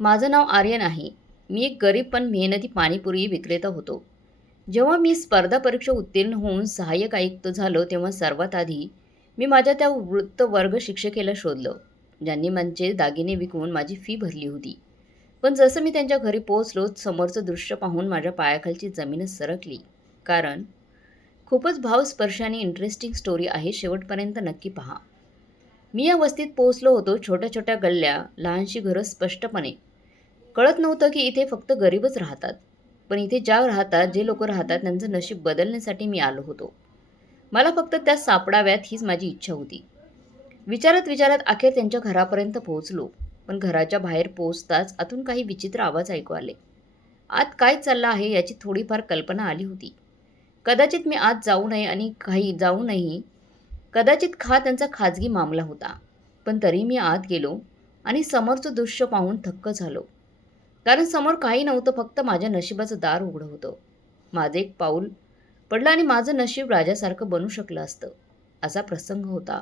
माझं नाव आर्यन आहे. मी एक गरीब पण मेहनती पाणीपुरी विक्रेता होतो. जेव्हा मी स्पर्धा परीक्षा उत्तीर्ण होऊन सहाय्यक आयुक्त झालो, तेव्हा सर्वात आधी मी माझ्या त्या वृत्त वर्ग शिक्षिकेला शोधलं, ज्यांनी माझे दागिने विकून माझी फी भरली होती. पण जसं मी त्यांच्या घरी पोहोचलो, समोरचं दृश्य पाहून माझ्या पायाखालची जमीनच सरकली. कारण खूपच भावस्पर्शी आणि इंटरेस्टिंग स्टोरी आहे. शेवटपर्यंत नक्की पहा. मी या वस्तीत पोहोचलो होतो. छोट्या छोट्या गल्ल्या, लहानशी घरं स्पष्टपणे कळत नव्हतं की इथे फक्त गरीबच राहतात. पण इथे जे लोक राहतात त्यांचं नशीब बदलण्यासाठी मी आलो होतो. मला फक्त त्या सापडाव्यात हीच माझी इच्छा होती. विचारत विचारत अखेर त्यांच्या घरापर्यंत पोहोचलो. पण घराच्या बाहेर पोहोचताच आतून काही विचित्र आवाज ऐकू आले. आत काय चाललं आहे याची थोडीफार कल्पना आली होती. कदाचित मी आत जाऊ नये आणि काही जाऊ नये. कदाचित त्यांचा खाजगी मामला होता. पण तरी मी आत गेलो आणि समोरचं दृश्य पाहून थक्क झालो. कारण समोर काही नव्हतं, फक्त माझ्या नशिबाचं दार उघडं होतं. माझं एक पाऊल पडलं आणि माझं नशीब राजासारखं बनू शकलं असतं. असा प्रसंग होता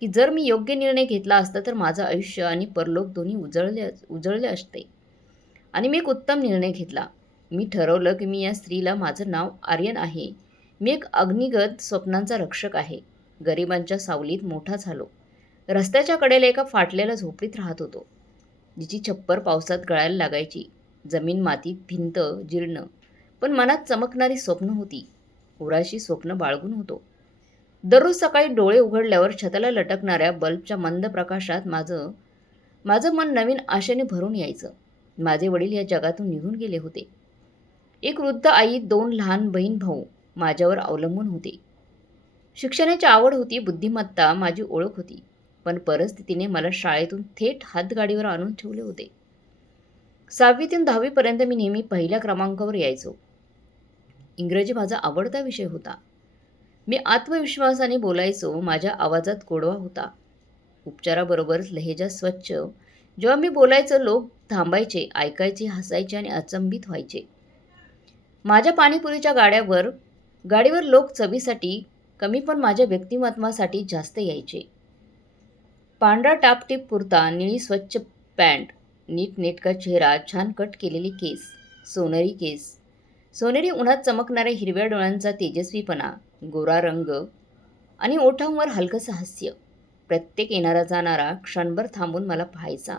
की जर मी योग्य निर्णय घेतला असता तर माझं आयुष्य आणि परलोक दोन्ही उजळले असते. आणि मी एक उत्तम निर्णय घेतला. मी ठरवलं की मी या स्त्रीला, माझं नाव आर्यन आहे, मी एक अग्निगत स्वप्नांचा रक्षक आहे. गरिबांच्या सावलीत मोठा झालो. रस्त्याच्या कडेला एका फाटलेल्या झोपडीत राहत होतो, जिची छप्पर पावसात गळायला लागायची. जमीन, मातीत, भिंत जीर्ण, पण मनात चमकणारी स्वप्न होती. उराशी स्वप्न बाळगून होतो. दररोज सकाळी डोळे उघडल्यावर छताला लटकणाऱ्या बल्बच्या मंद प्रकाशात माझं माझं मन नवीन आशेने भरून यायचं. माझे वडील या जगातून निघून गेले होते. एक वृद्ध आई, दोन लहान बहीण भाऊ माझ्यावर अवलंबून होते. शिक्षणाची आवड होती, बुद्धिमत्ता माझी ओळख होती. पण परिस्थितीने मला शाळेतून थेट हातगाडीवर आणून ठेवले होते. 6वीतून 10वीपर्यंत मी नेहमी पहिल्या क्रमांकावर यायचो. इंग्रजी माझा आवडता विषय होता. मी आत्मविश्वासाने बोलायचो. माझ्या आवाजात गोडवा होता. उपचाराबरोबरच लहेजा स्वच्छ. जेव्हा मी बोलायचो, लोक थांबायचे, ऐकायचे, हसायचे आणि अचंबित व्हायचे. माझ्या पाणीपुरीच्या गाडीवर लोक चवीसाठी कमी पण माझ्या व्यक्तिमत्वासाठी जास्त यायचे. पांढरा टापटीप कुर्ता, निळी स्वच्छ पॅन्ट, नीटनेटका चेहरा, छान कट केलेले केस, सोनेरी केस, सोनेरी उन्हात चमकणाऱ्या हिरव्या डोळ्यांचा तेजस्वीपणा, गोरा रंग आणि ओठांवर हलकंसं हास्य. प्रत्येक येणारा जाणारा क्षणभर थांबून मला पाहायचा.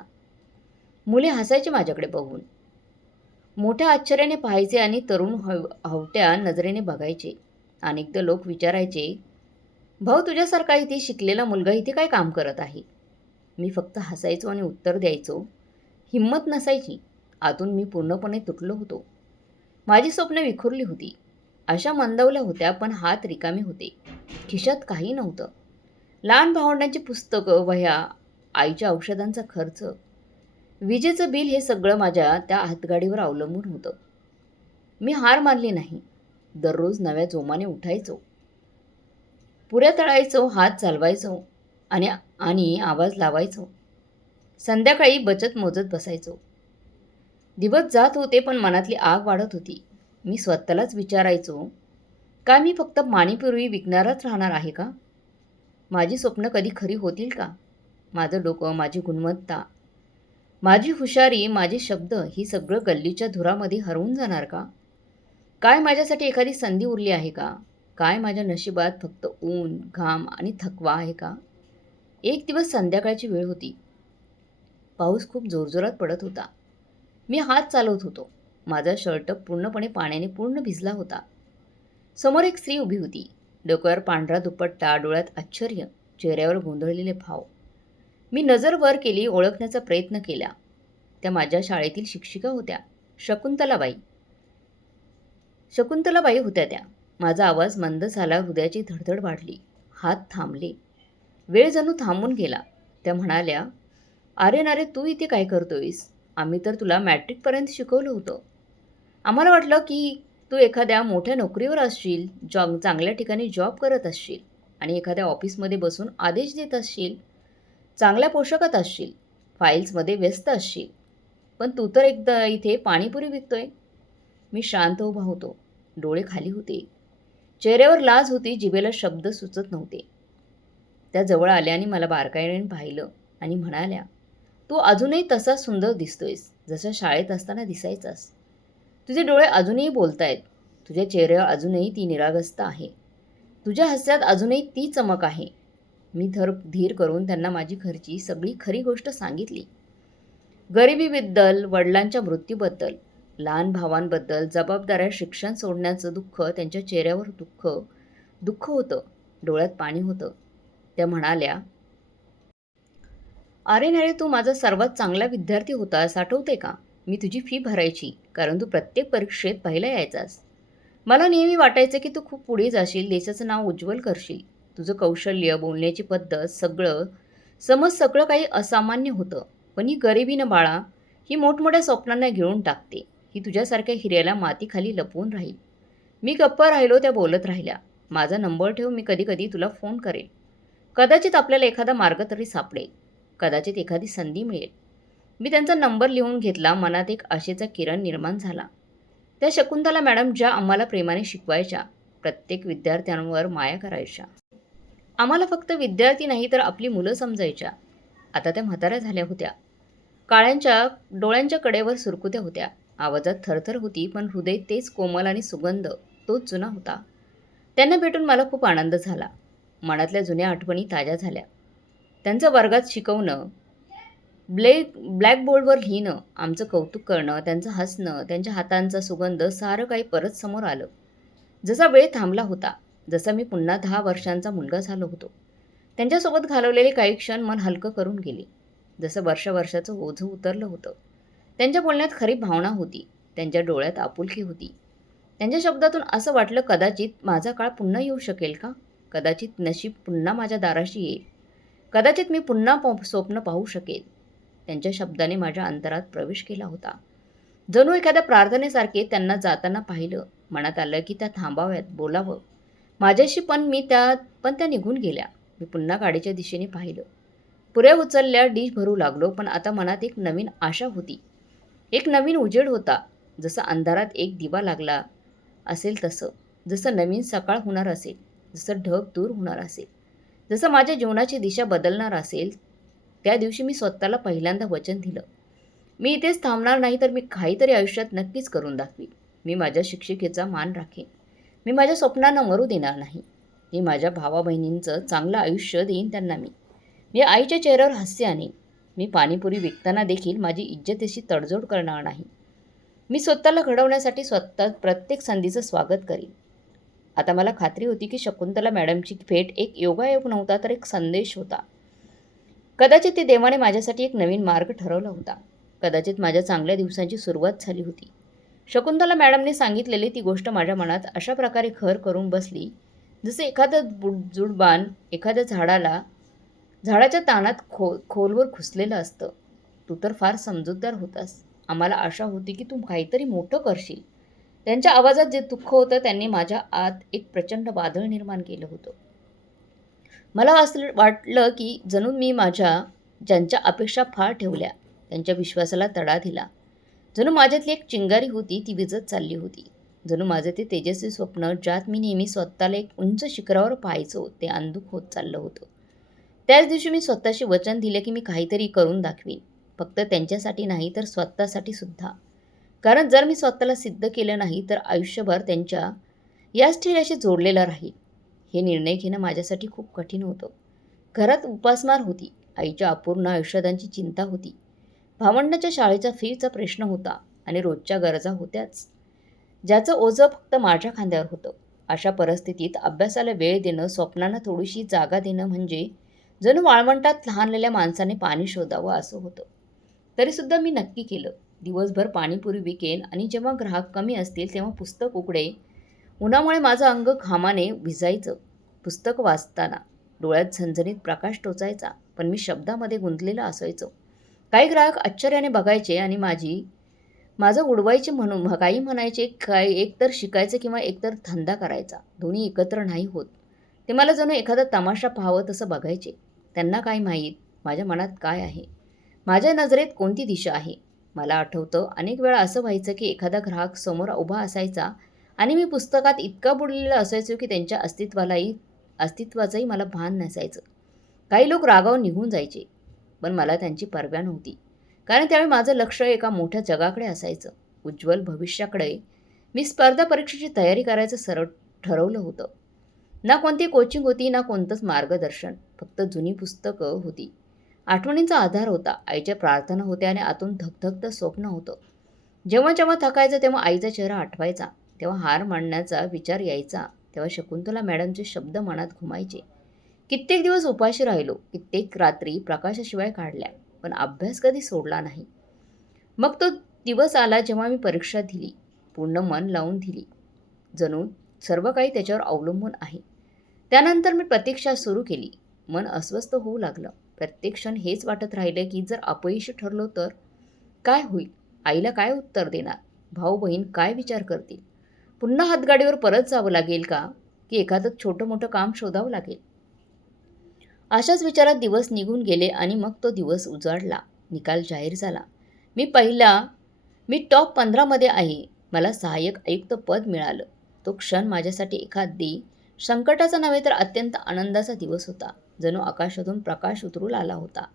मुले हसायचे माझ्याकडे बघून. मोठ्या आश्चर्याने पाहायचे आणि तरुण हवट्या नजरेने बघायचे. अनेकदा लोक विचारायचे, भाऊ, तुझ्यासारखा इथे शिकलेला मुलगा इथे काय काम करत आहे? मी फक्त हसायचो आणि उत्तर द्यायचो, हिंमत नसायची. आतून मी पूर्णपणे तुटलो होतो. माझी स्वप्न विखुरली होती. अशा मंदावल्या होत्या, पण हात रिकामे होते. खिशात काही नव्हतं. लहान भावंडांची पुस्तकं, वह्या, आईच्या औषधांचा खर्च, विजेचं बिल, हे सगळं माझ्या त्या हातगाडीवर अवलंबून होतं. मी हार मानली नाही. दररोज नव्या जोमाने उठायचो, पुऱ्या तळायचो, हात चालवायचो आणि आणि आवाज लावायचो. संध्याकाळी बचत मोजत बसायचो. दिवस जात होते, पण मनातली आग वाढत होती. मी स्वतःलाच विचारायचो, का मी फक्त पाणीपुरी विकणारच राहणार आहे का? माझी स्वप्न कधी खरी होतील का? माझं डोकं, माझी गुणवत्ता, माझी हुशारी, माझे शब्द, ही सगळं गल्लीच्या धुरामध्ये हरवून जाणार का? काय माझ्यासाठी एखादी संधी उरली आहे का? काय माझ्या नशिबात फक्त ऊन, घाम आणि थकवा आहे का? एक दिवस संध्याकाळची वेळ होती. पाऊस खूप जोरजोरात पडत होता. मी हात चालवत होतो. माझा शर्ट पूर्णपणे पाण्याने पूर्ण भिजला होता. समोर एक स्त्री उभी होती. डोक्यावर पांढरा दुपट्टा, डोळ्यात आश्चर्य, चेहऱ्यावर गोंधळलेले भाव. मी नजर वर केली, ओळखण्याचा प्रयत्न केला. त्या माझ्या शाळेतील शिक्षिका होत्या. शकुंतलाबाई. शकुंतलाबाई होत्या त्या. माझा आवाज मंद झाला, हृदयाची धडधड वाढली. हात थांबले. वेळ जणू थांबून गेला. त्या म्हणाल्या, "आर्यन, अरे तू इथे काय करतोयस? आम्ही तर तुला मॅट्रिकपर्यंत शिकवलं होतं. आम्हाला वाटलं की तू एखाद्या मोठ्या नोकरीवर असशील, चांगल्या ठिकाणी जॉब करत असशील आणि एखाद्या ऑफिसमध्ये बसून आदेश देत असशील, चांगल्या पोशाखात असशील, फाईल्समध्ये व्यस्त असशील. पण तू तर एकदा इथे पाणीपुरी विकतोय." मी शांत उभा होतो. डोळे खाली होते. चेहऱ्यावर लाज होती, जिभेला शब्द सुचत नव्हते. त्या जवळ आल्या आणि मला बारकाईने पाहिलं आणि म्हणाल्या, तू अजूनही तसाच सुंदर दिसतोयस, जसा शाळेत असताना दिसायचास. तुझे डोळे अजूनही बोलतायत. तुझ्या चेहऱ्यावर अजूनही ती निरागसता आहे. तुझ्या हास्यात अजूनही ती चमक आहे. मी धीर करून त्यांना माझी घरची सगळी खरी गोष्ट सांगितली. गरिबीबद्दल, वडिलांच्या मृत्यूबद्दल, लहान भावांबद्दल, जबाबदाऱ्या, शिक्षण सोडण्याचं दुःख. त्यांच्या चेहऱ्यावर दुःख होतं, डोळ्यात पाणी होतं. त्या म्हणाल्या, "अरे नरे, तू माझा सर्वात चांगला विद्यार्थी होतास, आठवते का? मी तुझी फी भरायची, कारण तू प्रत्येक परीक्षेत पहिला यायचास. मला नेहमी वाटायचं की तू खूप पुढे जाशील, देशाचं नाव उज्ज्वल करशील. तुझं कौशल्य, बोलण्याची पद्धत, सगळं काही असामान्य होतं. पण ही गरिबी ना बाळा, ही मोठमोठ्या स्वप्नांना गिळून टाकते. ही तुझ्यासारख्या हिऱ्याला मातीखाली लपवून राहील." मी गप्प राहिलो, त्या बोलत राहिल्या. "माझा नंबर ठेव, मी कधी तुला फोन करेन. कदाचित आपल्याला एखादा मार्ग तरी सापडेल. कदाचित एखादी संधी मिळेल." मी त्यांचा नंबर लिहून घेतला. मनात एक आशेचा किरण निर्माण झाला. त्या शकुंतला मॅडम ज्या आम्हाला प्रेमाने शिकवायच्या, प्रत्येक विद्यार्थ्यांवर माया करायच्या. आम्हाला फक्त विद्यार्थी नाही तर आपली मुलं समजायच्या. आता त्या म्हाताऱ्या झाल्या होत्या. काळ्यांच्या डोळ्यांच्या कडेवर सुरकुत्या होत्या. आवाजात थरथर होती, पण हृदय तेच कोमल आणि सुगंध तोच जुना होता. त्यांना भेटून मला खूप आनंद झाला. मनातल्या जुन्या आठवणी ताज्या झाल्या. त्यांचं वर्गात शिकवणं, ब्लॅकबोर्डवर लिहिणं, आमचं कौतुक करणं, त्यांचं हसणं, त्यांच्या हातांचा सुगंध, सारं काही परत समोर आलं. जसा वेळ थांबला होता, जसा मी पुन्हा 10 वर्षांचा मुलगा झालो होतो. त्यांच्यासोबत घालवलेले काही क्षण मन हलकं करून गेले. जसं वर्षाचं ओझं उतरलं होतं. त्यांच्या बोलण्यात खरी भावना होती. त्यांच्या डोळ्यात आपुलकी होती. त्यांच्या शब्दातून असं वाटलं, कदाचित माझा काळ पुन्हा येऊ शकेल का? कदाचित नशीब पुन्हा माझ्या दाराशी येईल. कदाचित मी पुन्हा स्वप्न पाहू शकेल. त्यांच्या शब्दाने माझ्या अंतरात प्रवेश केला होता. जणू एखाद्या प्रार्थनेसारखे त्यांना जाताना पाहिलं. मनात आलं की त्या थांबाव्यात, बोलावं माझ्याशी, पण त्या निघून गेल्या. मी पुन्हा गाडीच्या दिशेने पाहिलं. पुऱ्या उचलल्या, डिश भरू लागलो. पण आता मनात एक नवीन आशा होती. एक नवीन उजेड होता. जसं अंधारात एक दिवा लागला असेल तसं. जसं नवीन सकाळ होणार असेल. जसं ढग दूर होणार असेल. जसं माझ्या जीवनाची दिशा बदलणार असेल. त्या दिवशी मी स्वतःला पहिल्यांदा वचन दिलं, मी इथेच थांबणार नाही, तर मी काहीतरी आयुष्यात नक्कीच करून दाखवीन. मी माझ्या शिक्षिकेचा मान राखेन. मी माझ्या स्वप्नांना मरू देणार नाही. मी माझ्या भावा बहिणींचं चांगलं आयुष्य देईन त्यांना. मी आईच्या चेहऱ्यावर हास्य आणीन. मी पाणीपुरी विकताना देखील माझी इज्जतीशी तडजोड करणार नाही. मी स्वतःला घडवण्यासाठी स्वतः प्रत्येक संधीचं स्वागत करीन. आता मला खात्री होती की शकुंतला मॅडमची भेट एक योगायोग नव्हता, तर एक संदेश होता. कदाचित ते देवाने माझ्यासाठी एक नवीन मार्ग ठरवला होता. कदाचित माझ्या चांगल्या दिवसांची सुरुवात झाली होती. शकुंतला मॅडमने सांगितलेली ती गोष्ट माझ्या मनात अशा प्रकारे घर करून बसली, जसे एखादं जुडबान एखाद्या झाडाच्या ताणात खोलवर घुसलेलं असतं. तू तर फार समजूतदार होतास. आम्हाला आशा होती की तू काहीतरी मोठं करशील. त्यांच्या आवाजात जे दुःख होतं, त्यांनी माझ्या आत एक प्रचंड वादळ निर्माण केलं होतं. मला वाटलं की जणू मी ज्यांच्या अपेक्षा फार ठेवल्या, त्यांच्या विश्वासाला तडा दिला. जणू माझ्यातली एक चिंगारी होती, ती विझत चालली होती. जणू माझे ते तेजस्वी स्वप्न, ज्यात मी नेहमी स्वतःला एक उंच शिखरावर पाहायचो, ते अंधुक होत चाललं होतं. त्याच दिवशी मी स्वतःशी वचन दिले की मी काहीतरी करून दाखवीन. फक्त त्यांच्यासाठी नाही, तर स्वतःसाठी सुद्धा. कारण जर मी स्वतःला सिद्ध केलं नाही, तर आयुष्यभर त्यांच्या याच ठेल्याशी जोडलेलं राहील. हे निर्णय घेणं माझ्यासाठी खूप कठीण होतं. घरात उपासमार होती. आईच्या अपूर्ण आयुष्याची चिंता होती. भावंडाच्या शाळेचा फीचा प्रश्न होता आणि रोजच्या गरजा होत्याच, ज्याचं ओझं फक्त माझ्या खांद्यावर होतं. अशा परिस्थितीत अभ्यासाला वेळ देणं, स्वप्नांना थोडीशी जागा देणं म्हणजे जणू वाळवंटात लहानलेल्या माणसाने पाणी शोधावं असं होतं. तरीसुद्धा मी नक्की केलं, दिवसभर पाणीपुरी विकेन आणि जेव्हा ग्राहक कमी असतील तेव्हा पुस्तक उघडे. उन्हामुळे माझं अंग घामाने भिजायचं. पुस्तक वाचताना डोळ्यात झणझणीत प्रकाश टोचायचा, पण मी शब्दामध्ये गुंतलेलं असायचो. काही ग्राहक आश्चर्याने बघायचे आणि माझं उडवायचे, म्हणून काही म्हणायचे, काय एकतर शिकायचं किंवा एकतर धंदा करायचा, दोन्ही एकत्र नाही होत. ते मला जणू एखादा तमाशा पाहावं तसं बघायचे. त्यांना काय माहीत माझ्या मनात काय आहे, माझ्या नजरेत कोणती दिशा आहे. मला आठवतं, अनेक वेळा असं व्हायचं की एखादा ग्राहक समोर उभा असायचा आणि मी पुस्तकात इतका बुडलेला असायचो की त्यांच्या अस्तित्वाचंही मला भान नसायचं. काही लोक रागावून निघून जायचे. पण मला त्यांची पर्वा नव्हती. कारण त्यावेळी माझं लक्ष एका मोठ्या जगाकडे असायचं, उज्ज्वल भविष्याकडे. मी स्पर्धा परीक्षेची तयारी करायचं ठरवलं होतं. ना कोणती कोचिंग होती, ना कोणतंच मार्गदर्शन. फक्त जुनी पुस्तकं होती. आठवणींचा आधार होता, आईच्या प्रार्थना होत्या आणि आतून धगधगतं स्वप्न होतं. जेव्हा जेव्हा थकायचं तेव्हा आईचा चेहरा आठवायचा, तेव्हा हार मांडण्याचा विचार यायचा, तेव्हा शकुंतला मॅडमचे शब्द मनात घुमायचे. कित्येक दिवस उपाशी राहिलो, कित्येक रात्री प्रकाशाशिवाय काढल्या, पण अभ्यास कधी सोडला नाही. मग तो दिवस आला जेव्हा मी परीक्षा दिली, पूर्ण मन लावून दिली, जणू सर्व काही त्याच्यावर अवलंबून आहे. त्यानंतर मी प्रतीक्षा सुरू केली. मन अस्वस्थ होऊ लागलं. प्रत्येक क्षण हेच वाटत राहिलं की जर अपयशी ठरलो तर काय होईल? आईला काय उत्तर देणार? भाऊ बहीण काय विचार करतील? पुन्हा हातगाडीवर परत जावं लागेल का? की एखादं छोटं मोठं काम शोधावं लागेल? अशाच विचारात दिवस निघून गेले आणि मग तो दिवस उजाडला. निकाल जाहीर झाला. मी टॉप 15 आहे. मला सहाय्यक आयुक्त पद मिळालं. तो क्षण माझ्यासाठी एखादी संकटाचा नव्हे तर अत्यंत आनंदाचा दिवस होता. जणू आकाशातून प्रकाश उतरू आला होता.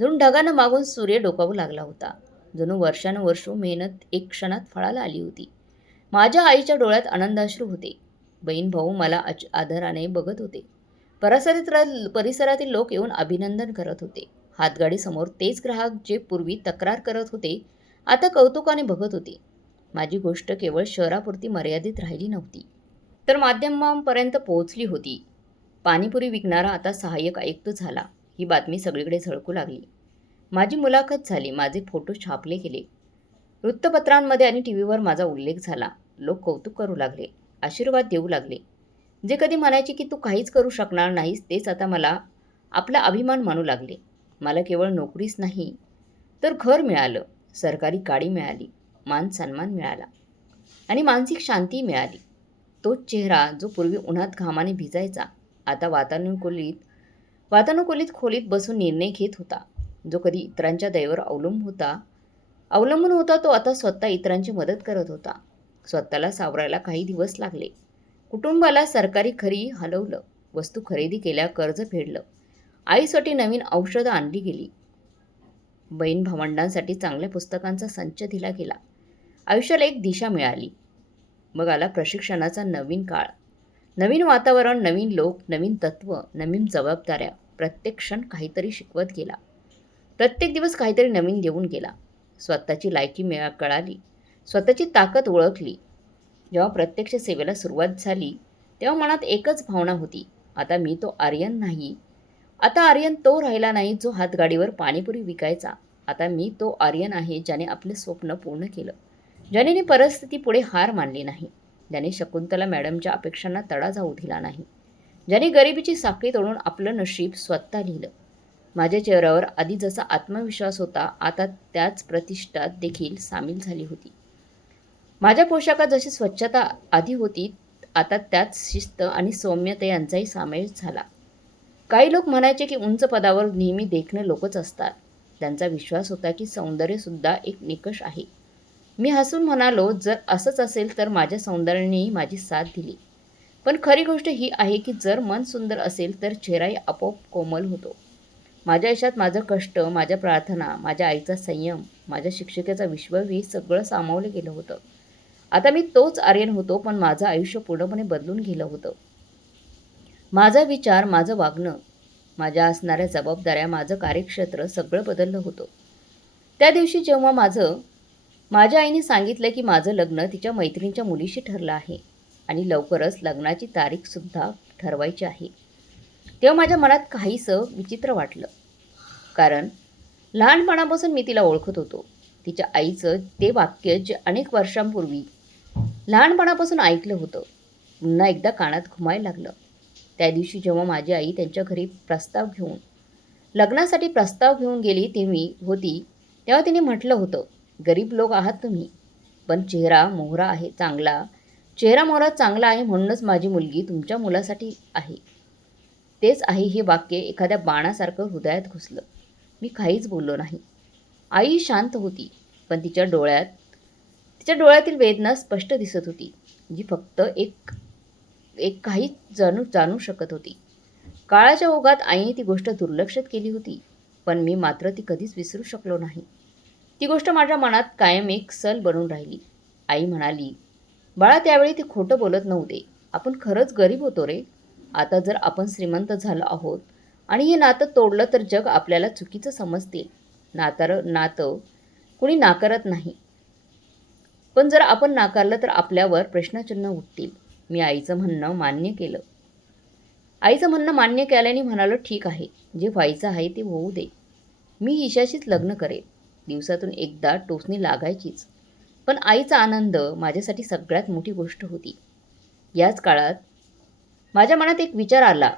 जणू ढगांना मागून सूर्य डोकावू लागला होता. जणू वर्षानुवर्षे मेहनत एक क्षणात फळाला आली होती. माझ्या आईच्या डोळ्यात आनंदाश्रू होते. बहीण भाऊ मला आदराने बघत होते. परिसरातील लोक येऊन अभिनंदन करत होते. हातगाडीसमोर तेच ग्राहक जे पूर्वी तक्रार करत होते, आता कौतुकाने बघत होते. माझी गोष्ट केवळ शहरापुरती मर्यादित राहिली नव्हती, तर माध्यमांपर्यंत पोहोचली होती. पाणीपुरी विकणारा आता सहाय्यक आयुक्त झाला, ही बातमी सगळीकडे झळकू लागली. माझी मुलाखत झाली, माझे फोटो छापले गेले. वृत्तपत्रांमध्ये आणि टीव्हीवर माझा उल्लेख झाला. लोक कौतुक करू लागले, आशीर्वाद देऊ लागले. जे कधी म्हणायचे की तू काहीच करू शकणार नाहीस, तेच आता मला आपला अभिमान मानू लागले. मला केवळ नोकरीच नाही, तर घर मिळालं, सरकारी गाडी मिळाली, मान सन्मान मिळाला आणि मानसिक शांती मिळाली. तोच चेहरा जो पूर्वी उन्हात घामाने भिजायचा, आता वातानुकूलित खोलीत बसून निर्णय घेत होता. जो कधी इतरांच्या दयेवर अवलंबून होता, तो आता स्वतः इतरांची मदत करत होता. स्वतःला सावरायला काही दिवस लागले. कुटुंबाला सरकारी खरी हलवलं, वस्तू खरेदी केल्या, कर्ज फेडलं. आईसाठी नवीन औषधं आणली गेली. बहीण भावंडांसाठी चांगल्या पुस्तकांचा संच दिला गेला. आयुष्याला एक दिशा मिळाली. मग आला प्रशिक्षणाचा नवीन काळ. नवीन वातावरण, नवीन लोक, नवीन तत्त्व, नवीन जबाबदाऱ्या. प्रत्येक क्षण काहीतरी शिकवत गेला. प्रत्येक दिवस काहीतरी नवीन देऊन गेला. स्वतःची लायकी कळाली, स्वतःची ताकद ओळखली. जेव्हा प्रत्यक्ष सेवेला सुरुवात झाली, तेव्हा मनात एकच भावना होती, आता मी तो आर्यन नाही. आता आर्यन तो राहिला नाही जो हातगाडीवर पाणीपुरी विकायचा. आता मी तो आर्यन आहे ज्याने आपले स्वप्न पूर्ण केलं, ज्याने परिस्थिती पुढे हार मानली नाही, ज्याने शकुंतला मॅडमच्या अपेक्षांना तडा जाऊ दिला नाही, ज्याने गरिबीची साखळी तोडून आपलं नशीब स्वतः लिहिलं. माझ्या चेहऱ्यावर आधी जसा आत्मविश्वास होता, आता त्याच प्रतिष्ठा देखील सामील झाली होती. माझ्या पोशाखात जशी स्वच्छता आधी होती, आता त्यात शिस्त आणि सौम्यता यांचाही समावेश झाला. काही लोक म्हणायचे की उंच पदावर नेहमी देखणे लोकच असतात. त्यांचा विश्वास होता की सौंदर्यसुद्धा एक निकष आहे. मी हसून म्हणालो, जर असंच असेल तर माझ्या सौंदर्यानेही माझी साथ दिली. पण खरी गोष्ट ही आहे की जर मन सुंदर असेल तर चेहराही आपोआप कोमल होतो. माझ्या आयुष्यात माझं कष्ट, माझ्या प्रार्थना, माझ्या आईचा संयम, माझ्या शिक्षकाचा विश्वास हे सगळं सामावलं गेलं होतं. आता मी तोच आर्यन होतो, पण माझं आयुष्य पूर्णपणे बदलून गेलं होतं. माझा विचार, माझं वागणं, माझ्या असणाऱ्या जबाबदाऱ्या, माझं कार्यक्षेत्र सगळं बदललं होतं. त्या दिवशी जेव्हा माझ्या आईने सांगितलं की माझं लग्न तिच्या मैत्रिणीच्या मुलीशी ठरलं आहे आणि लवकरच लग्नाची तारीखसुद्धा ठरवायची आहे, तेव्हा माझ्या मनात काहीसं विचित्र वाटलं. कारण लहानपणापासून मी तिला ओळखत होतो. तिच्या आईचं ते वाक्य जे अनेक वर्षांपूर्वी लहानपणापासून ऐकलं होतं, पुन्हा एकदा कानात घुमायला लागलं. त्या दिवशी जेव्हा माझी आई त्यांच्या घरी लग्नासाठी प्रस्ताव घेऊन गेली तेव्हा तिने म्हटलं होतं, गरीब लोक आहात तुम्ही, पण चेहरा मोहरा चांगला आहे म्हणूनच माझी मुलगी तुमच्या मुलासाठी आहे. तेच आहे हे वाक्य एखाद्या बाणासारखं हृदयात घुसलं. मी काहीच बोललो नाही. आई शांत होती, पण तिच्या डोळ्यातील वेदना स्पष्ट दिसत होती, जी फक्त एक काही जाणू शकत होती. काळाच्या ओघात आईने ती गोष्ट दुर्लक्षित केली होती. पण मी मात्र ती कधीच विसरू शकलो नाही. ती गोष्ट माझ्या मनात कायम एक सल बनून राहिली. आई म्हणाली, "बाळा, त्यावेळी ते खोटं बोलत नव्हते. आपण खरंच गरीब होतो रे. आता जर आपण श्रीमंत झालो आहोत आणि हे नातं तोडलं तर जग आपल्याला चुकीचं समजतील. नातं कुणी नाकारत नाही. पण जर आपण नाकारलं तर आपल्यावर प्रश्नचिन्ह उठतील." मी आईचं म्हणणं मान्य केल्याने म्हणालो, "ठीक आहे. जे व्हायचं आहे ते होऊ दे. मी ईशाशीच लग्न करेन." दिवसातून एकदा टोचणी लागायचीच. पण आईचा आनंद माझ्यासाठी सगळ्यात मोठी गोष्ट होती. याच काळात माझ्या मनात एक विचार आला.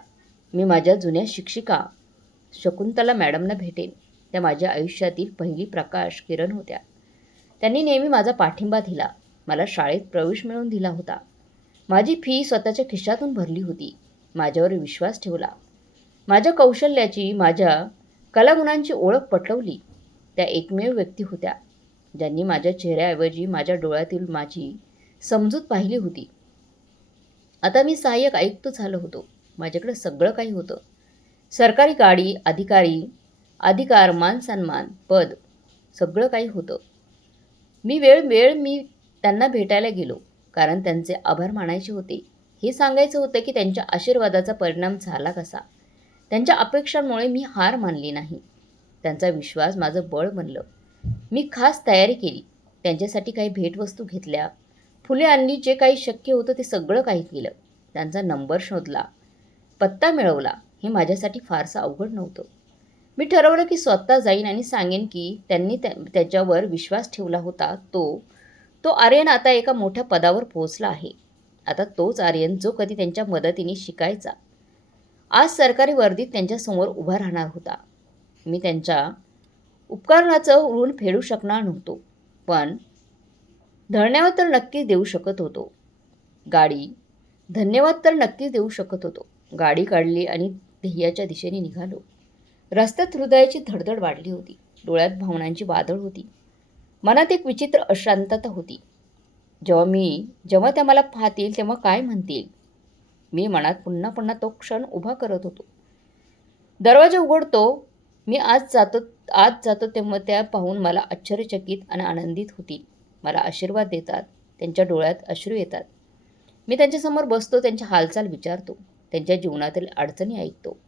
मी माझ्या जुन्या शिक्षिका शकुंतला मॅडमना भेटेन. त्या माझ्या आयुष्यातील पहिली प्रकाश किरण होत्या. त्यांनी नेहमी माझा पाठिंबा दिला. मला शाळेत प्रवेश मिळवून दिला होता. माझी फी स्वतःच्या खिशातून भरली होती. माझ्यावर विश्वास ठेवला. माझ्या कौशल्याची, माझ्या कलागुणांची ओळख पटवली. त्या एकमेव व्यक्ती होत्या ज्यांनी माझ्या चेहऱ्याऐवजी माझ्या डोळ्यातील माझी समजूत पाहिली होती. आता मी सहाय्यक आयुक्त झालो होतो. माझ्याकडे सगळं काही होतं. सरकारी गाडी, अधिकार, मान-सन्मान, पद, सगळं काही होतं. मी त्यांना भेटायला गेलो, कारण त्यांचे आभार मानायचे होते. हे सांगायचं होतं की त्यांच्या आशीर्वादाचा परिणाम झाला कसा. त्यांच्या अपेक्षांमुळे मी हार मानली नाही. त्यांचा विश्वास माझं बळ बनलं. मी खास तयारी केली. त्यांच्यासाठी काही भेटवस्तू घेतल्या, फुले आणली, जे काही शक्य होतं ते सगळं काही केलं. त्यांचा नंबर शोधला, पत्ता मिळवला. हे माझ्यासाठी फारसं अवघड नव्हतं. मी ठरवलं की स्वतः जाईन आणि सांगेन की त्यांनी त्याच्यावर विश्वास ठेवला होता. तो आर्यन आता एका मोठ्या पदावर पोहोचला आहे. आता तोच आर्यन जो कधी त्यांच्या मदतीने शिकायचा, आज सरकारी वर्दीत त्यांच्यासमोर उभा राहणार होता. मी त्यांच्या उपकरणाचं ऋण फेडू शकणार नव्हतो, पण धन्यवाद तर नक्कीच देऊ शकत होतो. गाडी काढली आणि ध्येयाच्या दिशेने निघालो. रस्त्यात हृदयाची धडधड वाढली होती. डोळ्यात भावनांची वादळ होती. मनात एक विचित्र अशांतता होती. जेव्हा त्या मला पाहतील तेव्हा काय म्हणतील. मी मनात पुन्हा पुन्हा तो क्षण उभा करत होतो. दरवाजा उघडतो, मी आत जातो तेव्हा त्या पाहून मला आश्चर्यचकित आणि आनंदित होतील. मला आशीर्वाद देतात. त्यांच्या डोळ्यात अश्रू येतात. मी त्यांच्यासमोर बसतो, त्यांच्या हालचाल विचारतो, त्यांच्या जीवनातील अडचणी ऐकतो,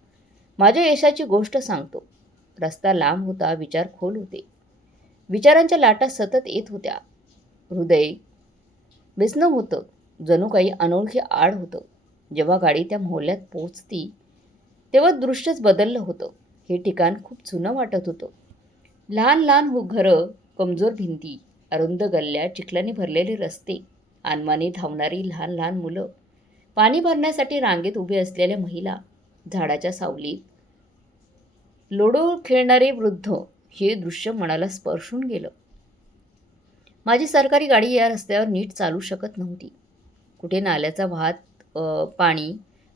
माझ्या यशाची गोष्ट सांगतो. रस्ता लांब होता, विचार खोल होते. विचारांच्या लाटा सतत येत होत्या. हृदय बेसणं होतं, जणू काही अनोळखी आड होतं. जेव्हा गाडी त्या मोहल्ल्यात पोहोचती तेव्हा दृश्यच बदललं होतं. हे ठिकाण खूप जुनं वाटत होतं. लहान लहान घरं, कमजोर भिंती, अरुंद गल्ल्या, चिखलाने भरलेले रस्ते, अनमानी धावणारी लहान लहान मुलं, पाणी भरण्यासाठी रांगेत उभे असलेल्या महिला, झाडाच्या सावलीत लोडो खेळणारे वृद्ध. हे दृश्य मनाला स्पर्शून गेलं. माझी सरकारी गाडी या रस्त्यावर नीट चालू शकत नव्हती. कुठे नाल्याचा पाणी,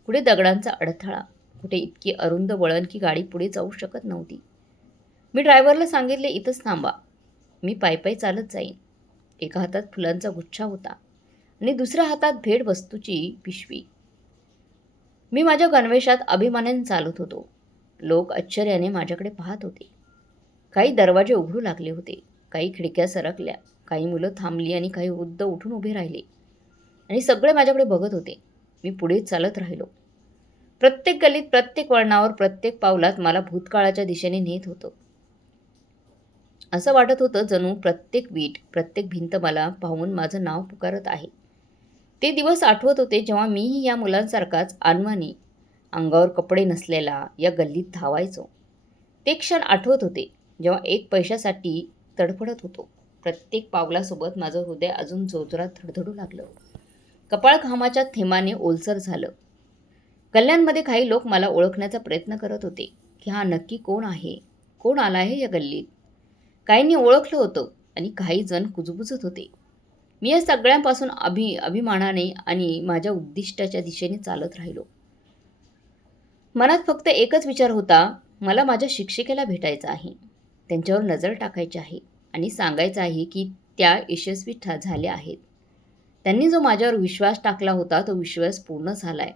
कुठे दगडांचा अडथळा, कुठे इतकी अरुंद वळण की गाडी पुढे जाऊ शकत नव्हती. मी ड्रायव्हरला सांगितले, "इथंच थांबा, मी पायी चालत जाईन." एका हातात फुलांचा गुच्छा होता आणि दुसऱ्या हातात भेटवस्तूची पिशवी. मी माझ्या गणवेशात अभिमानाने चालत होतो. लोक आश्चर्याने माझ्याकडे पाहत होते. काही दरवाजे उघडू लागले होते, काही खिडक्या सरकल्या, काही मुलं थांबली आणि काही वृद्ध उठून उभे राहिले आणि सगळे माझ्याकडे बघत होते. मी पुढे चालत राहिलो. प्रत्येक गल्लीत, प्रत्येक वळणावर, प्रत्येक पावलात मला भूतकाळाच्या दिशेने नेत होतं. असं वाटत होतं जणू प्रत्येक वीट, प्रत्येक भिंत मला पाहून माझं नाव पुकारत आहे. ते दिवस आठवत होते जेव्हा मीही या मुलांसारखाच अनवाणी, अंगावर कपडे नसलेला या गल्लीत धावायचो. ते क्षण आठवत होते जेव्हा एक पैशासाठी तडफडत होतो. प्रत्येक पावलासोबत माझं हृदय अजून जोरजोरात धडधडू लागलं. कपाळ घामाच्या थेंबाने ओलसर झालं. गल्ल्यांमध्ये काही लोक मला ओळखण्याचा प्रयत्न करत होते की हा नक्की कोण आहे, कोण आला आहे या गल्लीत. काहींनी ओळखलं होतं आणि काही जण कुजबुजत होते. मी या सगळ्यांपासून अभिमानाने आणि माझ्या उद्दिष्टाच्या दिशेने चालत राहिलो. मनात फक्त एकच विचार होता, मला माझ्या शिक्षिकेला भेटायचं आहे, त्यांच्यावर नजर टाकायची आहे आणि सांगायचं आहे की त्या यशस्वी झाल्या आहेत. त्यांनी जो माझ्यावर विश्वास टाकला होता तो विश्वास पूर्ण झालाय.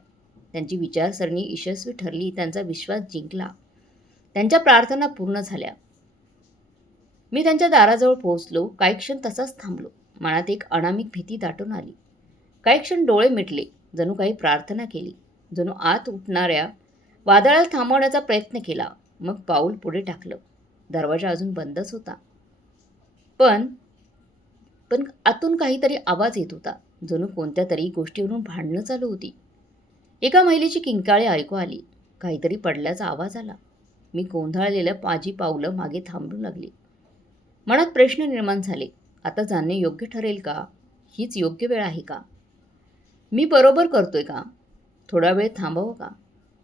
त्यांची विचारसरणी यशस्वी ठरली, त्यांचा विश्वास जिंकला. त्यांच्या प्रार्थना पूर्ण झाल्या. मी त्यांच्या दाराजवळ पोहोचलो. काही क्षण तसाच थांबलो. मनात एक अनामिक भीती दाटून आली. काही क्षण डोळे मिटले. जणू काही प्रार्थना केली. जणू आत उठणाऱ्या वादळाला थांबवण्याचा प्रयत्न केला. मग पाऊल पुढे टाकलं. दरवाजा अजून बंदच होता. पण पण आतून काहीतरी आवाज येत होता. जणू कोणत्या तरी गोष्टीवरून भांडणं चालू होती. एका महिलेची किंकाळी ऐकू आली. काहीतरी पडल्याचा आवाज आला. मी गोंधळलेल्या माझी पावलं मागे थांबू लागली. मनात प्रश्न निर्माण झाले. आता जाणणे योग्य ठरेल का? हीच योग्य वेळ आहे का? मी बरोबर करतोय का? थोडा वेळ थांबावं का?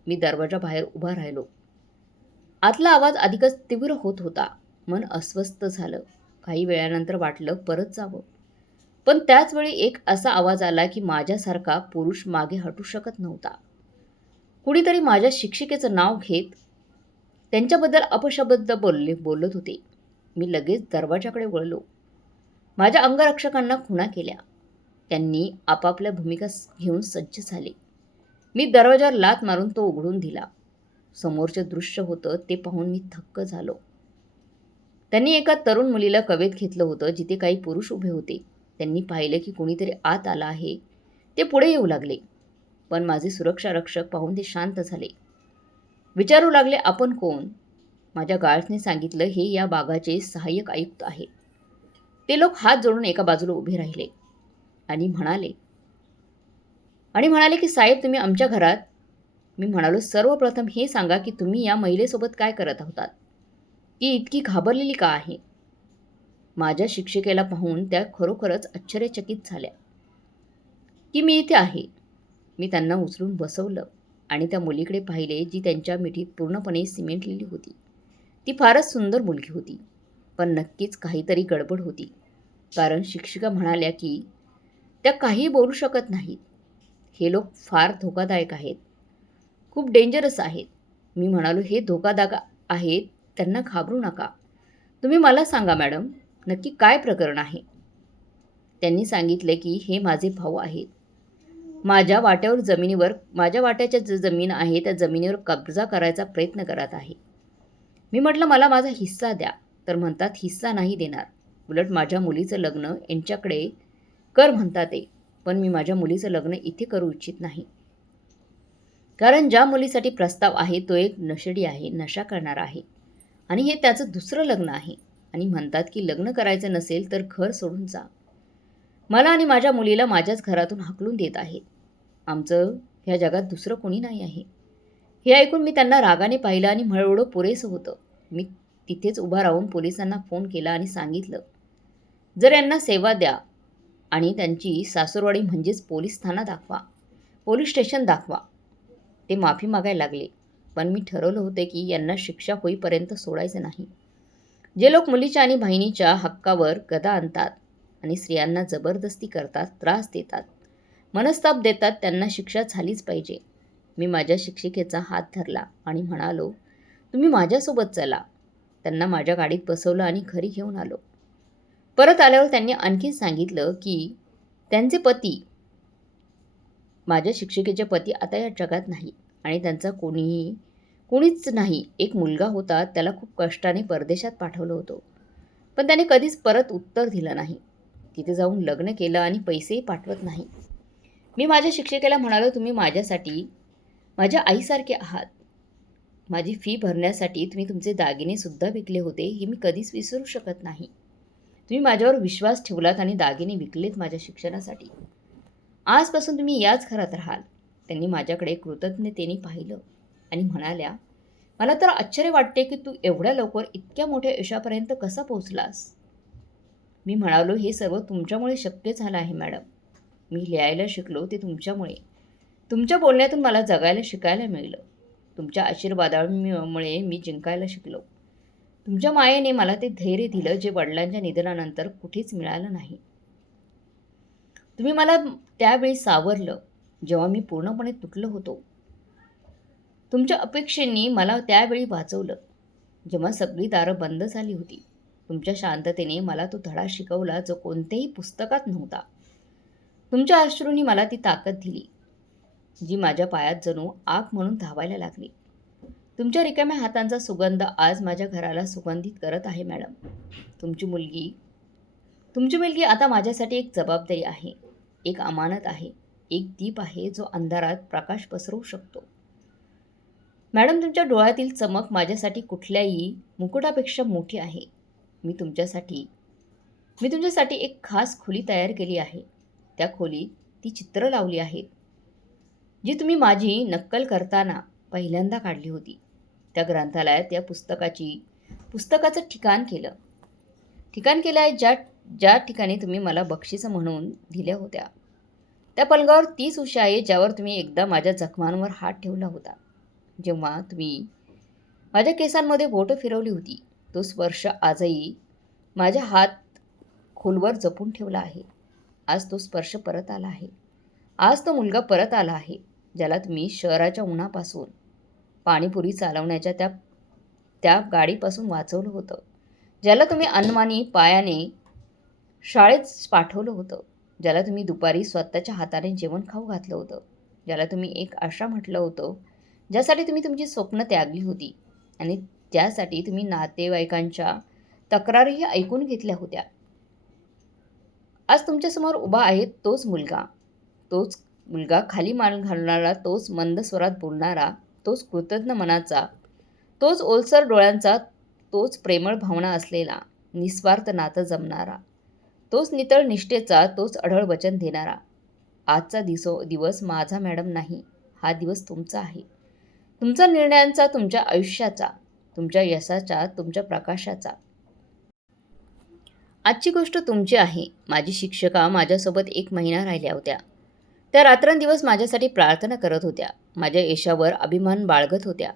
मी दरवाजाबाहेर उभा राहिलो. आतला आवाज अधिकच तीव्र होत होता. मन अस्वस्थ झालं. काही वेळानंतर वाटलं परत जावं. पण त्याच वेळी एक असा आवाज आला की माझ्यासारखा पुरुष मागे हटू शकत नव्हता. कुणीतरी माझ्या शिक्षिकेचं नाव घेत त्यांच्याबद्दल अपशब्द बोलत होते. मी लगेच दरवाजाकडे वळलो. माझ्या अंगरक्षकांना खुणा केल्या. त्यांनी आपापल्या भूमिका घेऊन सज्ज झाले. मी दरवाजावर लाथ मारून तो उघडून दिला. समोरचे दृश्य होतं ते पाहून मी थक्क झालो. त्यांनी एका तरुण मुलीला कवेत घेतलं होतं जिथे काही पुरुष उभे होते. त्यांनी पाहिलं की कुणीतरी आत आला आहे. ते पुढे येऊ लागले. पण माझे सुरक्षा रक्षक पाहून ते शांत झाले. विचारू लागले, आपण कोण? माझ्या गार्ड्सने सांगितलं, हे या भागाचे सहाय्यक आयुक्त आहेत. ते लोक हात जोडून एका बाजूला उभे राहिले आणि म्हणाले की साहेब तुम्ही आमच्या घरात. मी म्हणालो, सर्वप्रथम हे सांगा की तुम्ही या महिलेसोबत काय करत आहात? ती इतकी घाबरलेली का आहे? माझ्या शिक्षिकेला पाहून त्या खरोखरच आश्चर्यचकित झाल्या की मी इथे आहे. मी त्यांना उचलून बसवलं आणि त्या मुलीकडे पाहिले जी त्यांच्या मिठीत पूर्णपणे सिमेंटलेली होती. ती फारच सुंदर मुलगी होती. पण नक्कीच काहीतरी गडबड होती. कारण शिक्षिका म्हणाल्या की त्या काही बोलू शकत नाहीत. हे लोक फार धोकादायक आहेत. खूप डेंजरस आहेत. मी म्हणालो, हे धोकादायक आहेत. त्यांना घाबरू नका. तुम्ही मला सांगा मॅडम, नक्की काय प्रकरण आहे? त्यांनी सांगितले की हे माझे भाऊ आहेत. माझ्या वाट्याच्या जमीन आहे त्या जमिनीवर कब्जा करायचा प्रयत्न करत आहे. मी म्हटलं, मला माझा हिस्सा द्या. तर म्हणतात, हिस्सा नाही देणार. उलट माझ्या मुलीचं लग्न यांच्याकडे कर म्हणतात ते. पण मी माझ्या मुलीचं लग्न इथे करू इच्छित नाही. कारण ज्या मुलीसाठी प्रस्ताव आहे तो एक नशेडी आहे, नशा करणारा आहे. आणि हे त्याचं दुसरं लग्न आहे. आणि म्हणतात की लग्न करायचं नसेल तर घर सोडून जा. मला आणि माझ्या मुलीला माझ्याच घरातून हाकलून देत आहेत. आमचं ह्या जगात दुसरं कोणी नाही आहे. हे ऐकून मी त्यांना रागाने पाहिलं आणि एवढं पुरेसं होतं. मी तिथेच उभा राहून पोलिसांना फोन केला आणि सांगितलं, जर यांना सेवा द्या आणि त्यांची सासूरवाडी म्हणजेच पोलीस स्टेशन दाखवा. ते माफी मागायला लागले. पण मी ठरवलं होतं की यांना शिक्षा होईपर्यंत सोडायचं नाही. जे लोक मुलीच्या आणि बहिणीच्या हक्कावर गदा आणतात आणि स्त्रियांना जबरदस्ती करतात, त्रास देतात, मनस्ताप देतात, त्यांना शिक्षा झालीच पाहिजे. मी माझ्या शिक्षिकेचा हात धरला आणि म्हणालो, तुम्ही माझ्यासोबत चला. त्यांना माझ्या गाडीत बसवलं आणि घरी घेऊन आलो. परत आल्यावर त्यांनी आणखी सांगितलं की त्यांचे पती, माझ्या शिक्षिकेचे पती आता या जगात नाही आणि त्यांचा कोणीच नाही. एक मुलगा होता, त्याला खूप कष्टाने परदेशात पाठवलं होतं. पण त्याने कधीच परत उत्तर दिलं नाही. तिथे जाऊन लग्न केलं आणि पैसेही पाठवत नाही. मी माझ्या शिक्षिकेला म्हणालो, तुम्ही माझ्यासाठी माझ्या आईसारखे आहात. माझी फी भरण्यासाठी तुम्ही तुमचे दागिनेसुद्धा विकले होते, हे मी कधीच विसरू शकत नाही. तुम्ही माझ्यावर विश्वास ठेवलात आणि दागिने विकलेत माझ्या शिक्षणासाठी. आजपासून तुम्ही याच घरात राहाल. त्यांनी माझ्याकडे कृतज्ञतेने पाहिलं आणि म्हणाल्या, मला तर आश्चर्य वाटते की तू एवढ्या लवकर इतक्या मोठ्या यशापर्यंत कसा पोहोचलास? मी म्हणालो, हे सर्व तुमच्यामुळे शक्य झालं आहे मॅडम. मी लिहायला शिकलो ते तुमच्यामुळे. तुमच्या बोलण्यातून मला जगायला शिकायला मिळालं. तुमच्या आशीर्वादामुळे मी जिंकायला शिकलो. तुमच्या मायेने मला ते धैर्य दिलं जे वडिलांच्या निधनानंतर कुठेच मिळालं नाही. तुम्ही मला त्यावेळी सावरलं जेव्हा मी पूर्णपणे तुटलो होतो. तुमच्या अपेक्षेने मला त्यावेळी वाचवलं जेव्हा सगळी दारं बंद झाली होती. तुमच्या शांततेने मला तो धडा शिकवला जो कोणत्याही पुस्तकात नव्हता. तुमच्या अश्रूंनी मला ती ताकद दिली जी माझ्या पायात जणू आग म्हणून धावायला लागली. तुमच्या रिकाम्या हातांचा सुगंध आज माझ्या घराला सुगंधित करत आहे मॅडम. तुमची मुलगी तुमची मुलगी आता माझ्यासाठी एक जबाबदारी आहे, एक अमानत आहे, एक दीप आहे जो अंधारात प्रकाश पसरवू शकतो. मॅडम, तुमच्या डोळ्यातील चमक माझ्यासाठी कुठल्याही मुकुटापेक्षा मोठी आहे. मी तुमच्यासाठी मी तुमच्यासाठी एक खास खोली तयार केली आहे. त्या खोलीत ती चित्र लावली आहेत, जी तुम्ही माझी नक्कल करताना पहिल्यांदा काढली होती. त्या ग्रंथालयात या पुस्तकाचं ठिकाण केलं आहे, ज्या ज्या ठिकाणी तुम्ही मला बक्षीस म्हणून दिल्या होत्या. त्या पलंगावर तीच उशी आहे ज्यावर तुम्ही एकदा माझ्या जखमांवर हात ठेवला होता. जेव्हा तुम्ही माझ्या केसांमध्ये बोटं फिरवली होती, तो स्पर्श आजही माझ्या हात खोलवर जपून ठेवला आहे. आज तो स्पर्श परत आला आहे. आज तो मुलगा परत आला आहे, ज्याला तुम्ही शहराच्या उन्हापासून, पाणीपुरी चालवण्याच्या त्या त्या गाडीपासून वाचवलं होतं, ज्याला तुम्ही अनमानी पायाने शाळेत पाठवलं होतं, ज्याला तुम्ही दुपारी स्वतःच्या हाताने जेवण खाऊ घातलं होतं, ज्याला तुम्ही एक आशा म्हटलं होतं, ज्यासाठी तुम्ही तुमची स्वप्न त्यागली होती आणि ज्यासाठी तुम्ही नातेवाईकांच्या तक्रारीही ऐकून घेतल्या होत्या. आज तुमच्यासमोर उभा आहे तोच मुलगा खाली मान घालणारा, तोच मंद स्वरात बोलणारा, तोच कृतज्ञ मनाचा, तोच ओलसर डोळ्यांचा, तोच प्रेमळ भावना असलेला, निस्वार्थ नातं जमणारा, तोच नितळ निष्ठेचा, तोच अढळ वचन देणारा. आजचा दिवस माझा मॅडम नाही, हा दिवस तुमचा आहे. तुमच्या निर्णयांचा, तुमच्या आयुष्याचा, तुमच्या यशाचा, तुमच्या प्रकाशाचा. आजची गोष्ट तुमची आहे. माझी शिक्षिका माझ्यासोबत 1 महिना राहिल्या होत्या. त्या रात्रंदिवस माझ्यासाठी प्रार्थना करत होत्या. माझ्या यशावर अभिमान बाळगत होत्या.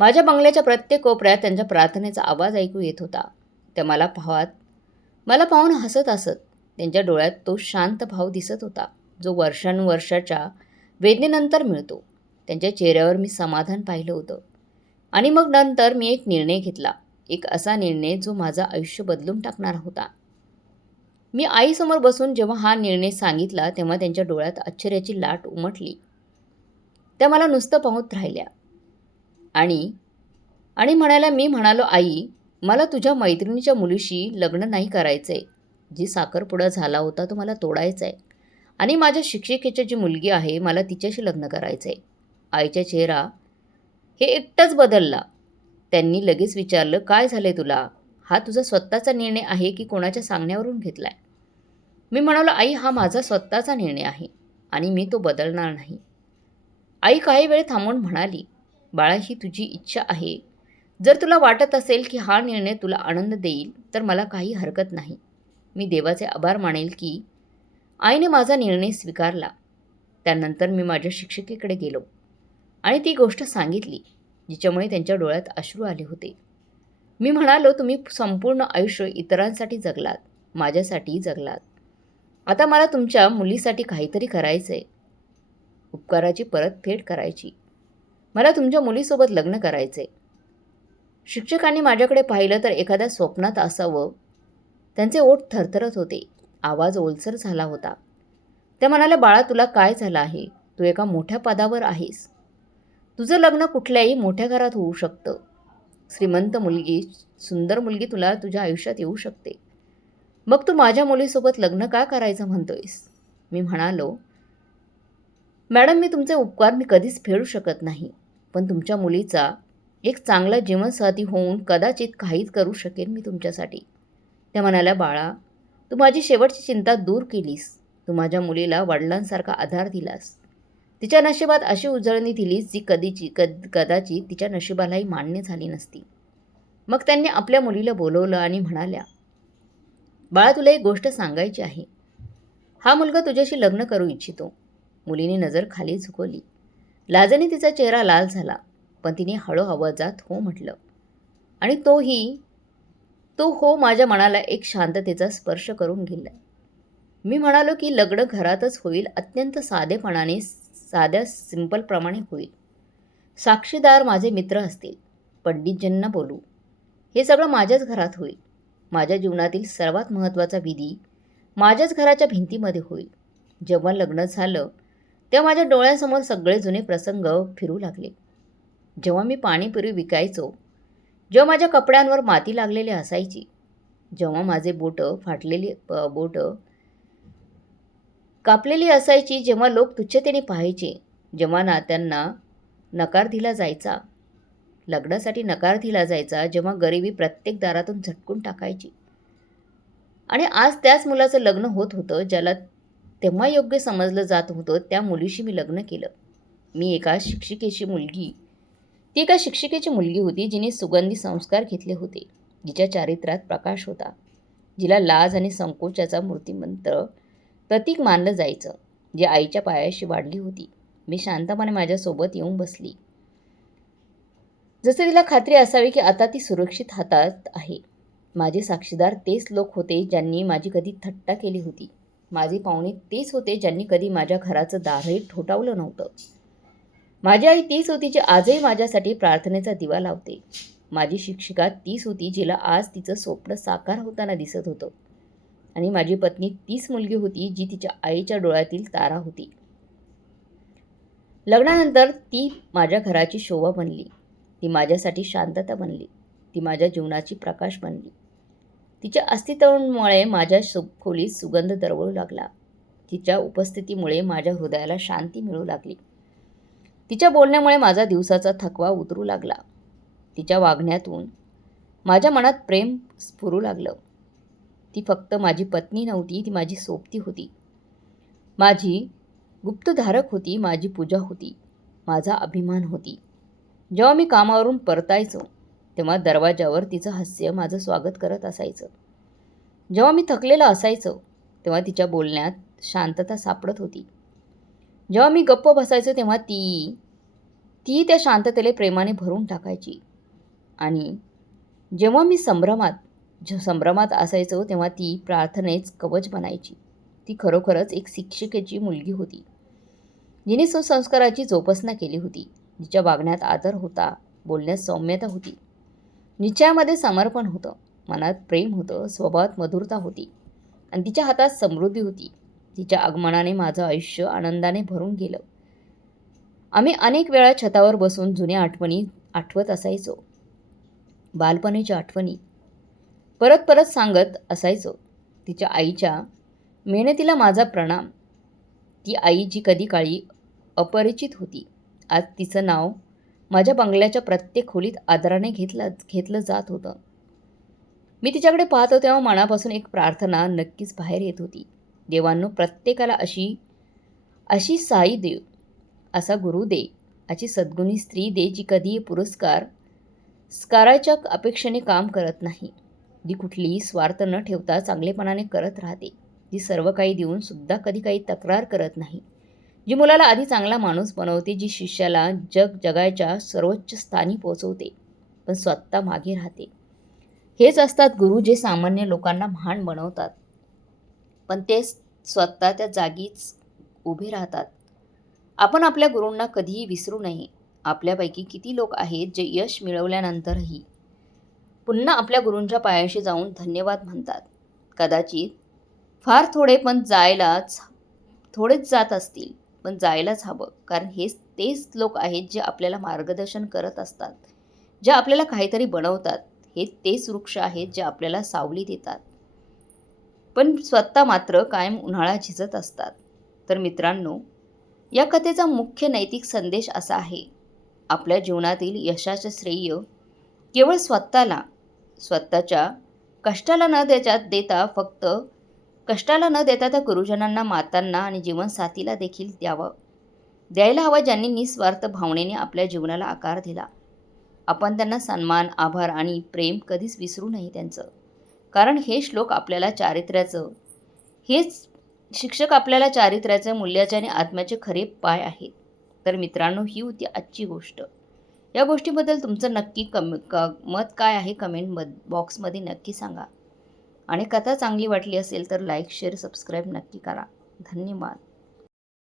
माझ्या बंगल्याच्या प्रत्येक कोपऱ्यात त्यांच्या प्रार्थनेचा आवाज ऐकू येत होता. त्या मला पाहून हसत त्यांच्या डोळ्यात तो शांत भाव दिसत होता, जो वर्षानुवर्षाच्या वेदनेनंतर मिळतो. त्यांच्या चेहऱ्यावर मी समाधान पाहिलं होतं. आणि मग नंतर मी एक निर्णय घेतला. एक असा निर्णय जो माझं आयुष्य बदलून टाकणारा होता. मी आईसमोर बसून जेव्हा हा निर्णय सांगितला, तेव्हा त्यांच्या डोळ्यात आश्चर्याची लाट उमटली. त्या मला नुसतं पाहत राहिल्या आणि मी म्हणालो, आई, मला तुझ्या मैत्रिणीच्या मुलीशी लग्न नाही करायचंय. जी साखरपुडा झाला होता तो मला तोडायचा आहे. आणि माझ्या शिक्षिकेची जी मुलगी आहे, मला तिच्याशी लग्न करायचंय. आईचा चेहरा हे एकटाच बदलला. त्यांनी लगेच विचारलं, काय झालंय तुला? हा तुझा स्वतःचा निर्णय आहे की कोणाच्या सांगण्यावरून घेतलाय? मी म्हणालो, आई, हा माझा स्वतःचा निर्णय आहे आणि मी तो बदलणार नाही. आई काही वेळ थांबून म्हणाली, बाळा, ही तुझी इच्छा आहे. जर तुला वाटत असेल की हा निर्णय तुला आनंद देईल, तर मला काही हरकत नाही. मी देवाचे आभार मानेल की आईने माझा निर्णय स्वीकारला. त्यानंतर मी माझ्या शिक्षिकेकडे गेलो आणि ती गोष्ट सांगितली, जिच्यामुळे त्यांच्या डोळ्यात अश्रू आले होते. मी म्हणालो, तुम्ही संपूर्ण आयुष्य इतरांसाठी जगलात, माझ्यासाठी जगलात. आता मला तुमच्या मुलीसाठी काहीतरी करायचं आहे. उपकाराची परतफेड करायची. मला तुमच्या मुलीसोबत लग्न करायचं आहे. शिक्षकांनी माझ्याकडे पाहिलं तर एखाद्या स्वप्नात असावं. त्यांचे ओठ थरथरत होते. आवाज ओलसर झाला होता. त्या म्हणाल्या, बाळा, तुला काय झालं आहे? तू एका मोठ्या पदावर आहेस. तुझं लग्न कुठल्याही मोठ्या घरात होऊ शकतं. श्रीमंत मुलगी, सुंदर मुलगी तुला तुझ्या आयुष्यात येऊ शकते. मग तू माझ्या मुलीसोबत लग्न का करायचं म्हणतोयस? मी म्हणालो, मॅडम, तुमचे उपकार कधीच फेडू शकत नाही, पण तुमच्या मुलीचा एक चांगला जीवनसाथी होऊन कदाचित काहीच करू शकेन मी तुमच्यासाठी. त्या म्हणाल्या, बाळा, तू माझी शेवटची चिंता दूर केलीस. तू माझ्या मुलीला वडिलांसारखा आधार दिलास. तिच्या नशिबात अशी उजळणी दिलीस जी कदाचित तिच्या नशिबालाही मान्य झाली नसती. मग त्यांनी आपल्या मुलीला बोलवलं आणि म्हणाल्या, बाळा, तुला एक गोष्ट सांगायची आहे. हा मुलगा तुझ्याशी लग्न करू इच्छितो. मुलीने नजर खाली झुकवली. लाजेने तिचा चेहरा लाल झाला, पण तिने हळू आवाजात हो म्हटलं. आणि तो हो माझ्या मनाला एक शांततेचा स्पर्श करून गेला. मी म्हणालो की लग्न घरातच होईल, अत्यंत साधेपणाने, साध्या सिंपलप्रमाणे होईल. साक्षीदार माझे मित्र असतील, पंडितजींना बोलू. हे सगळं माझ्याच घरात होईल. माझ्या जीवनातील सर्वात महत्त्वाचा विधी माझ्याच घराच्या भिंतीमध्ये होईल. जेव्हा लग्न झालं तेव्हा माझ्या डोळ्यासमोर सगळे जुने प्रसंग फिरू लागले. जेव्हा मी पाणीपुरी विकायचो, जेव्हा माझ्या कपड्यांवर माती लागलेली असायची, जेव्हा माझे बोटं कापलेली असायची, जेव्हा लोक तुच्छतेने पाहायचे, जेव्हा नात्यांना नकार दिला जायचा, लग्नासाठी नकार दिला जायचा, जेव्हा गरिबी प्रत्येक दारातून झटकून टाकायची. आणि आज त्याच मुलाचं लग्न होत होतं, ज्याला तेव्हा योग्य समजलं जात होतं, त्या मुलीशी मी लग्न केलं. ती एका शिक्षिकेची मुलगी होती, जिने सुगंधी संस्कार घेतले होते, जिच्या चारित्र्यात प्रकाश होता, जिला लाज आणि संकोचाचा मूर्तिमंत प्रतीक मानलं जायचं, जी आईच्या पायाशी वाढली होती. मी शांतपणे माझ्यासोबत येऊन बसली, जसे तिला खात्री असावी की आता ती सुरक्षित हातात आहे. माझे साक्षीदार तेच लोक होते ज्यांनी माझी कधी थट्टा केली होती. माझे पाहुणे तेच होते ज्यांनी कधी माझ्या घराचं दारही ठोठावलं नव्हतं. माझी आई तीच होती जी आजही माझ्यासाठी प्रार्थनेचा दिवा लावते. माझी शिक्षिका तीच होती जिला आज तिचं स्वप्न साकार होताना दिसत होतं. आणि माझी पत्नी तीच मुलगी होती जी तिच्या आईच्या डोळ्यातील तारा होती. लग्नानंतर ती माझ्या घराची शोभा बनली. ती माझ्यासाठी शांतता बनली. ती माझ्या जीवनाची प्रकाश बनली. तिच्या अस्तित्वामुळे माझ्या खोलीत सुगंध दरवळू लागला. तिच्या उपस्थितीमुळे माझ्या हृदयाला शांती मिळू लागली. तिच्या बोलण्यामुळे माझा दिवसाचा थकवा उतरू लागला. तिच्या वागण्यातून माझ्या मनात प्रेम स्फुरू लागलं. ती फक्त माझी पत्नी नव्हती, ती माझी सोबती होती, माझी गुप्तधारक होती, माझी पूजा होती, माझा अभिमान होती. जेव्हा मी कामावरून परतायचो, तेव्हा दरवाजावर तिचं हास्य माझं स्वागत करत असायचं. जेव्हा मी थकलेलं असायचो, तेव्हा तिच्या बोलण्यात शांतता सापडत होती. जेव्हा मी गप्प बसायचो, तेव्हा ती त्या शांततेला प्रेमाने भरून टाकायची. आणि जेव्हा मी संभ्रमात असायचो, तेव्हा ती प्रार्थनेच कवच बनायची. ती खरोखरच एक शिक्षिकेची मुलगी होती, जिने सुसंस्काराची जोपासना केली होती, जिच्या वागण्यात आदर होता, बोलण्यात सौम्यता होती, निश्चयामध्ये समर्पण होतं, मनात प्रेम होतं, स्वभावात मधुरता होती आणि तिच्या हातात समृद्धी होती. तिच्या आगमनाने माझं आयुष्य आनंदाने भरून गेलं. आम्ही अनेक वेळा छतावर बसून जुन्या आठवणी आठवत असायचो. बालपणीच्या आठवणी परत परत सांगत असायचो. तिच्या आईच्या मेहनतीला माझा प्रणाम. ती आई जी कधी काळी अपरिचित होती, आज तिचं नाव माझ्या बंगल्याच्या प्रत्येक खोलीत आदराने घेतलं जात होतं. मी तिच्याकडे पाहतो तेव्हा मनापासून एक प्रार्थना नक्कीच बाहेर येत होती. देवांनो, प्रत्येकाला अशी साई देव, असा गुरु दे, अशी सद्गुणी स्त्री दे, जी कधी पुरस्काराच्या अपेक्षेने काम करत नाही, जी कुठलीही स्वार्थ न ठेवता चांगलेपणाने करत राहते, जी सर्व काही देऊन सुद्धा कधी काही तक्रार करत नाही, जी मुलाला आधी चांगला माणूस बनवते, जी शिष्याला जगाच्या सर्वोच्च स्थानी पोहोचवते पण स्वतः मागे राहते. हेच असतात गुरु, जे सामान्य लोकांना महान बनवतात पण ते स्वतः त्या जागीच उभे राहतात. आपण आपल्या गुरूंना कधीही विसरू नये. आपल्यापैकी किती लोक आहेत जे यश मिळवल्यानंतरही पुन्हा आपल्या गुरूंच्या पायाशी जाऊन धन्यवाद म्हणतात. कदाचित फार थोडेच जात असतील, पण जायलाच हवं, कारण हेच तेच लोक आहेत जे आपल्याला मार्गदर्शन करत असतात, जे आपल्याला काहीतरी बनवतात. हे तेच वृक्ष आहेत जे आपल्याला सावली देतात, पण स्वतः मात्र कायम उन्हाळा झिजत असतात. तर मित्रांनो, या कथेचा मुख्य नैतिक संदेश असा आहे: आपल्या जीवनातील यशाचं श्रेय केवळ स्वतःच्या कष्टाला न देता त्या गुरुजनांना, मातांना आणि जीवनसाथीला देखील द्यायला हवं, ज्यांनी निस्वार्थ भावनेने आपल्या जीवनाला आकार दिला. आपण त्यांना सन्मान, आभार आणि प्रेम कधीच विसरू नये त्यांचं, कारण हेच शिक्षक आपल्याला चारित्र्याचे, मूल्याचे आणि आत्म्याचे खरे पाय आहेत. तर मित्रांनो, ही होती आजची गोष्ट. या गोष्टीबद्दल तुमचं नक्की मत काय आहे कमेंट बॉक्समध्ये नक्की सांगा. आणि कथा चांगली वाटली असेल तर लाईक, शेअर, सबस्क्राईब नक्की करा. धन्यवाद.